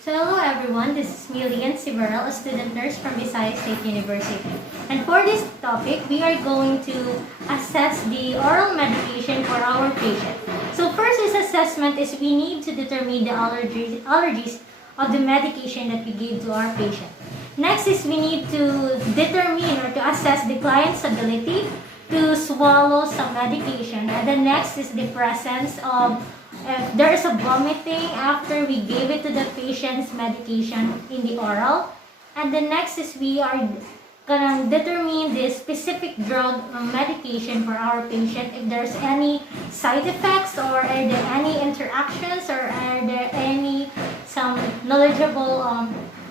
So hello everyone, this is me Lyan C, Baril, a student nurse from Visayas State University. And for this topic, we are going to assess the oral medication for our patient. So first is assessment is we need to determine the allergies of the medication that we give to our patient. Next is we need to determine or to assess the client's ability to swallow some medication. And the next is the presence of if there is a vomiting after we gave it to the patient's medication in the oral. And the next is we are gonna determine the specific drug medication for our patient, if there's any side effects or are there any interactions or are there any some knowledgeable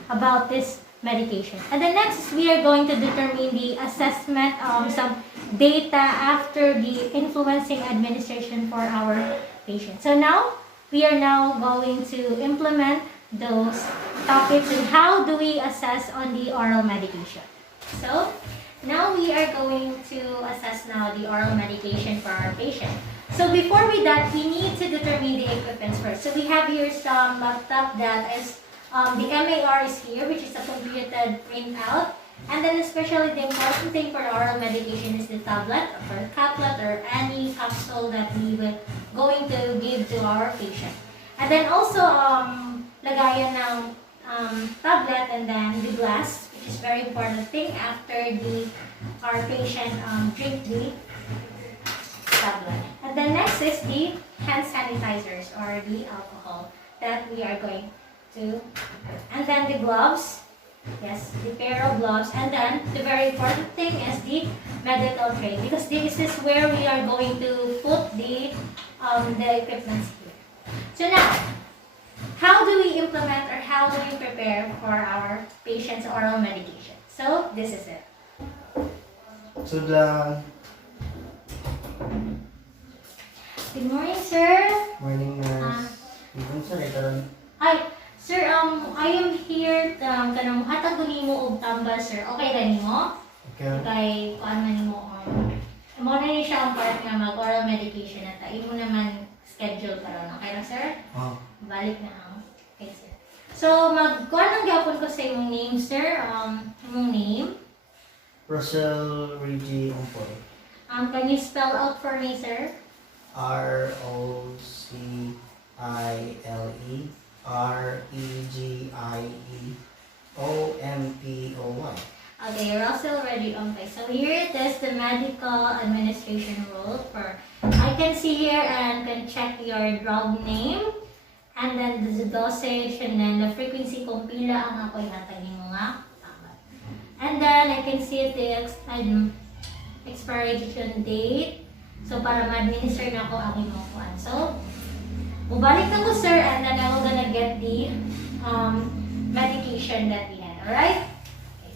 about this medication. And the next is we are going to determine the assessment of some data after the influencing administration for our patient. So now, we are now going to implement those topics and how do we assess on the oral medication. So, now we are going to assess now the oral medication for our patient. So before we that, we need to determine the equipment first. So we have here some laptop that is, the MAR is here, which is a computed printout. And then especially the important thing for the oral medication is the tablet or caplet or any capsule that we will going to give to our patient. And then also lagayan ng tablet and then the glass, which is very important thing after our patient drink the tablet. And then next is the hand sanitizers or the alcohol that we are going to, and then the gloves. Yes, the pair of gloves, and then the very important thing is the medical tray, because this is where we are going to put the equipment here. So now, how do we implement or how do we prepare for our patient's oral medication? So this is it. So good morning, sir. morning nurse. Sir, I am here kanang hatag nimo og tambal, sir. Okay ra nimo? Okay. Kay kuan man nimo mo na ni siya ang part nga mag-oral medication na ta. Imo naman schedule karon. Okay ra, sir? Oh. Balik na ang. Okay, sir. So mag-kuan lang gyapon ko sa imong name, sir. Imong name? Rocile, Rejie, Ompoy. Can you spell out for me, sir? Rocile, Regieompoy. Okay, Rocile, Rejie, Ompoy. So here it is, the medical administration rule for, I can see here and can check your drug name, and then the dosage, and then the frequency kung pila ang ako'y hatagin mo nga. And then I can see the expiration date. So para ma-administer na ako ang imong kuan. So, mubalik na ko, sir, and then I'm gonna get the medication that we had. Alright? Okay.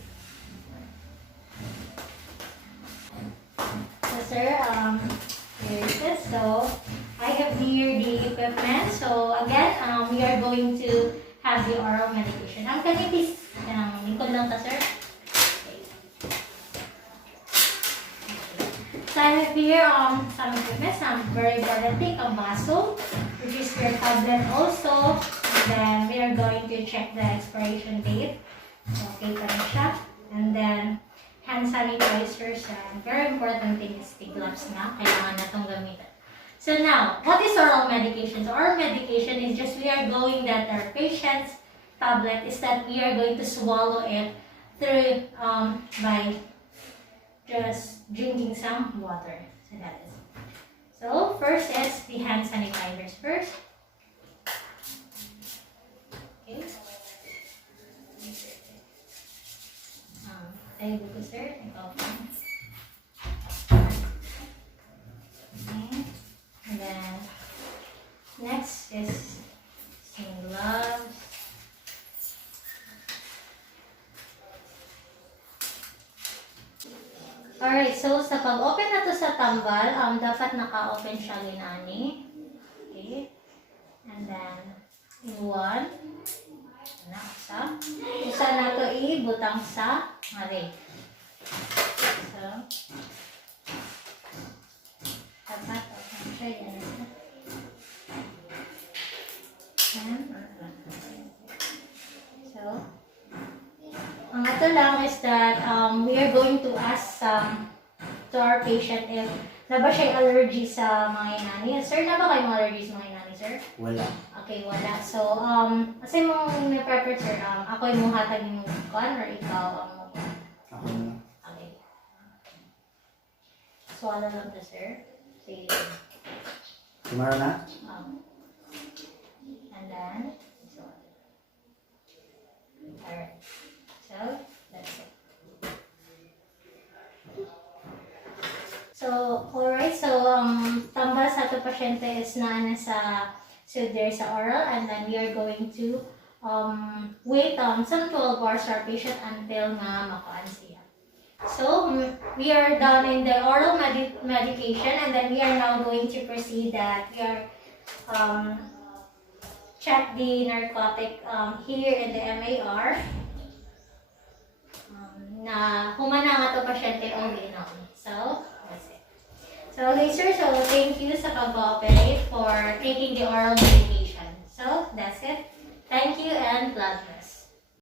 So, sir, here it is. So, I have here the equipment. So, again, we are going to have the oral medication. Can you please, lingkod lang ta, sir? So I have here some equipment, some very important thing, a baso, which is your tablet also. And then we are going to check the expiration date. Okay, pa rin siya. And then hand sanitizers. Very important thing is the gloves na. Kailangan na itong gamitin. So now, what is oral medication? So oral medication is just we are going that our patient's tablet is that we are going to swallow it through by just drinking some water. So that is it. So first is the hand sanitizers first. Okay. Tayo buko, sir. Okay. And then next is some gloves. Alright, so sa pag-open na to sa tambal, dapat naka-open siya linani. Okay. And then, iwan. Isa na to i-butang sa mare. So, dapat open siya yan. So, ang ato lang is that we are going to ask to our patient if na ba siya allergy sa mga inani. Sir, na ba kayong allergy sa mga inani, sir? Wala. Okay, wala. So, kasi mong na-prepare, sir, ako yung muhatag yung kuan or ikaw ang mukuha? Ako na. Okay. Swallow lang to, sir. Sige. Tomorrow na? And then, swallow. Alright. So, that's it. So, alright. So, tambal sa ato pasyente is na sa there sa oral, and then we are going to wait some 12 hours our patient until nga makaan siya. So, we are done in the oral medication, and then we are now going to proceed that we are check the narcotic here in the MAR. Na humana nga to pasyente o inom. So, that's it. So, okay, sir, so thank you sa pag-cooperate for taking the oral medication.